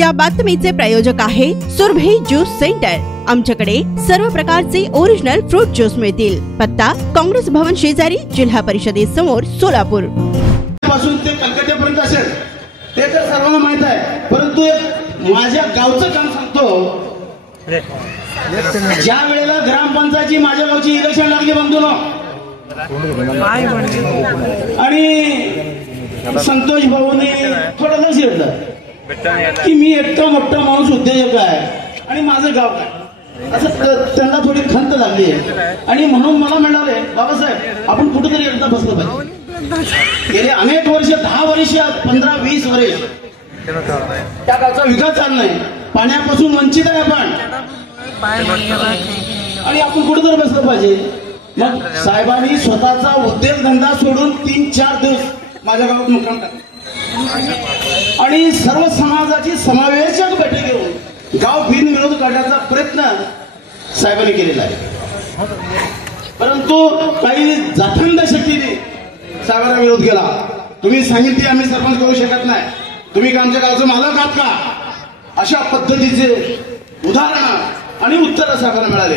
या बातमीचे प्रायोजक आहे सुरभी ज्यूस सेंटर। आमच्याकडे सर्व प्रकारचे ओरिजिनल फ्रूट ज्यूस मिळतील। पत्ता काँग्रेस भवन शेजारी, जिल्हा परिषदेसमोर, सोलापूर। पासून ते कलकत्त्यापर्यंत असेल ते तर सर्वांना माहित आहे, परंतु माझ्या गावचं काम सांगतो। ज्या वेळेला ग्रामपंचायतची माझ्या गावची इलेक्शन लागली बंधूनो, आणि संतोष भाऊने थोडं लक्ष घेतलं की मी एकटा मोठा माणूस उद्योजक आहे आणि माझं गाव काय, असं त्यांना थोडी खंत लागली आहे। आणि म्हणून मला म्हणाले, बाबासाहेब आपण कुठेतरी एकदा बसलं पाहिजे। गेले अनेक वर्ष, 10 वर्ष, 15-20 वर्ष त्या गावचा विकास झाला नाही, पाण्यापासून वंचित आहे आपण, आणि आपण कुठेतरी बसलं पाहिजे। मग साहेबांनी स्वतःचा उद्योगधंदा सोडून 3-4 दिवस माझ्या गावात मुक्काम टाकला आणि सर्व समाजाची समावेशक बैठक घेऊन गाव बिनविरोध काढण्याचा प्रयत्न साहेबांनी केलेला आहे। परंतु काही जाथंद शक्तीने साहेबांना विरोध केला। तुम्ही सांगितले आम्ही सरपंच करू शकत नाही, तुम्ही का आमच्या गावचं मालक आहात का, अशा पद्धतीचे उदाहरण आणि उत्तर साहेबांना मिळाले।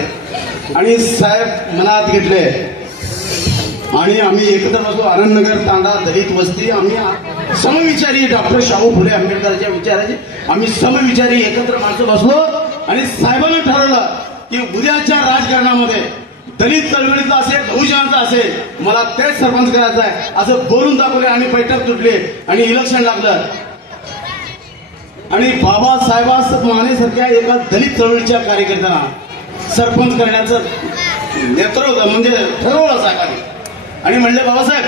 आणि साहेब मनात घेतले आणि आम्ही एकत्र बसलो। आनंदनगर, तांडा, दलित वस्ती, आम्ही समविचारी डॉक्टर शाहू फुले आंबेडकरांच्या विचाराचे आम्ही समविचारी एकत्र माणसं बसलो आणि साहेबांनी ठरवलं की उद्याच्या राजकारणामध्ये दलित चळवळीचा असेल, बहुजनाचा असेल, मला तेच सरपंच करायचं आहे असं बोलून दाखवले आणि बैठक तुटली आणि इलेक्शन लागलं। आणि बाबासाहेब मानेसारख्या एका दलित चळवळीच्या कार्यकर्त्यांना सरपंच करण्याचं नेतृत्व म्हणजे ठरवलं साहेबांनी। आणि म्हणले, बाबासाहेब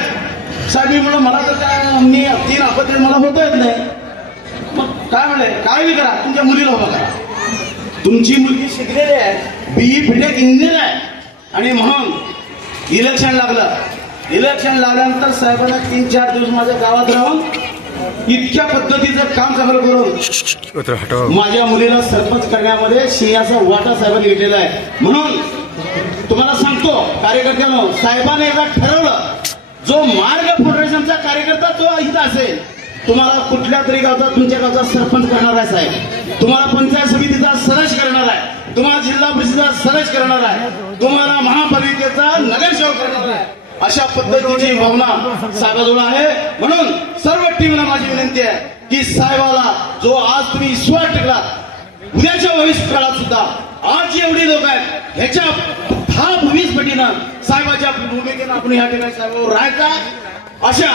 मी म्हणलं मला तर काय, मी 3 अपत्य मला होता येत नाही। मग काय म्हणले, काय बी करा, तुमच्या मुलीला उभा करा, तुमची मुलगी शिकलेली आहे, BE BTech इंजिनियर आहे। आणि म्हणून इलेक्शन लागलं। इलेक्शन लागल्यानंतर साहेबांना 3-4 दिवस माझ्या गावात राहून इतक्या पद्धतीचं काम चांगलं करून माझ्या मुलीला सरपंच करण्यामध्ये सिंहाचा वाटा साहेबांनी घेतलेला आहे। म्हणून तुम्हाला सांगतो कार्यकर्त्यांनो, साहेबांनी एकदा ठरवलं, जो मार्ग फेडरेशनचा कार्यकर्ता जो इथं असेल, तुम्हाला कुठल्या तरी गावचा, तुमच्या गावचा सरपंच करणार आहे साहेब, तुम्हाला पंचायत समितीचा सदस्य करणार आहे, तुम्हाला जिल्हा परिषदेचा सदस्य करणार आहे, तुम्हाला महापालिकेचा नगरसेवक करणार आहे, अशा पद्धतीची भावना साहेबाजवळ आहे। म्हणून सर्व टीमला माझी विनंती आहे की साहेबाला जो आज तुम्ही विश्वास टाकला, उद्याच्या भविष्य काळात सुद्धा आज एवढी लोक आहेत ह्याच्या 10-20 पटीनं साहेबाच्या भूमिकेनं आपण या ठिकाणी साहेबावर राहायचा अशा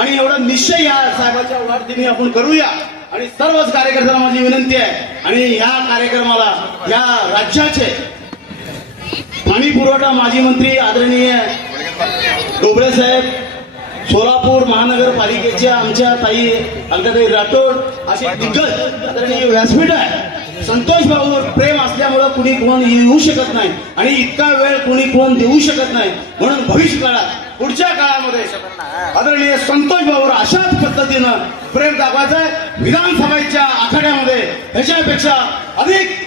आणि एवढा निश्चय या साहेबाच्या वाढदिनी आपण करूया। आणि सर्वच कार्यकर्त्यांना माझी विनंती आहे, आणि ह्या कार्यक्रमाला या राज्याचे पाणी पुरवठा माजी मंत्री आदरणीय डोबळे साहेब, सोलापूर महानगरपालिकेच्या आमच्या ताई अलकाताई राठोड, असे दिग्गज आदरणीय व्यासपीठ आहे। संतोष भाऊवर प्रेम असल्यामुळे कुणी कोण येऊ शकत नाही आणि इतका वेळ कुणी कोण देऊ शकत नाही। म्हणून भविष्य काळात, पुढच्या काळामध्ये आदरणीय संतोष भाऊवर अशाच पद्धतीनं प्रेम दाखवायचं आहे। विधानसभेच्या आखाड्यामध्ये ह्याच्यापेक्षा अधिक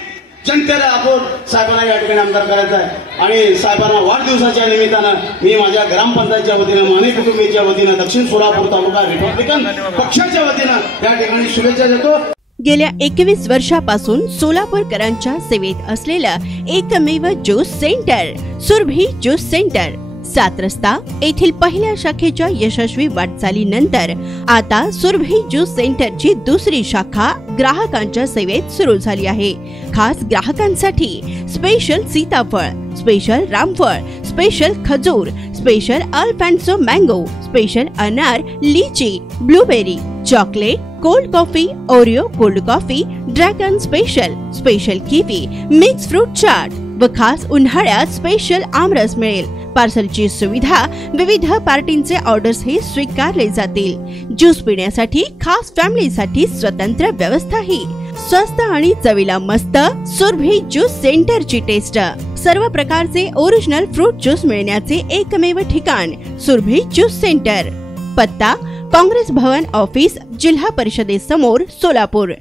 जनतेला आपण साहेबांना या ठिकाणी आमदार करायचा आहे। आणि साहेबांना वाढदिवसाच्या निमित्तानं मी माझ्या ग्रामपंचायतच्या वतीनं, माने कुटुंबीच्या वतीनं, दक्षिण सोलापूर तालुका रिपब्लिकन पक्षाच्या वतीनं या ठिकाणी शुभेच्छा देतो। गेल्या 21 वर्षापासून सोलापूरकरांच्या सेवेत असलेलं एकमेव juice centre Surabhi juice centre, 7 रस्ता येथील पहिल्या शाखेच्या यशस्वी वाटचालीनंतर आता सुरभी ज्यूस सेंटरची दुसरी शाखा ग्राहकांच्या सेवेत सुरू झाली आहे। खास ग्राहकांसाठी स्पेशल सीताफळ, स्पेशल रामफळ, स्पेशल खजूर, स्पेशल अल्फान्सो मँगो, स्पेशल अनार, लीची, blueberry, chocolate, cold coffee, Oreo cold coffee, dragon special, special kiwi, mix fruit chaat व खास उन्हाळ्यात स्पेशल आमरस मिळेल। पार्सलची सुविधा, विविध पार्टींचे ऑर्डर्स हे स्वीकारले जातील। ज्यूस पिण्यासाठी खास फॅमिलीसाठी स्वतंत्र व्यवस्थाही। स्वस्त आणि चवीला मस्त सुरभी ज्यूस सेंटरची टेस्ट। सर्व प्रकारचे ओरिजिनल फ्रूट ज्यूस मिळण्याचे एकमेव ठिकाण सुरभी ज्यूस सेंटर। पत्ता काँग्रेस भवन ऑफिस, जिल्हा परिषदेसमोर, सोलापूर।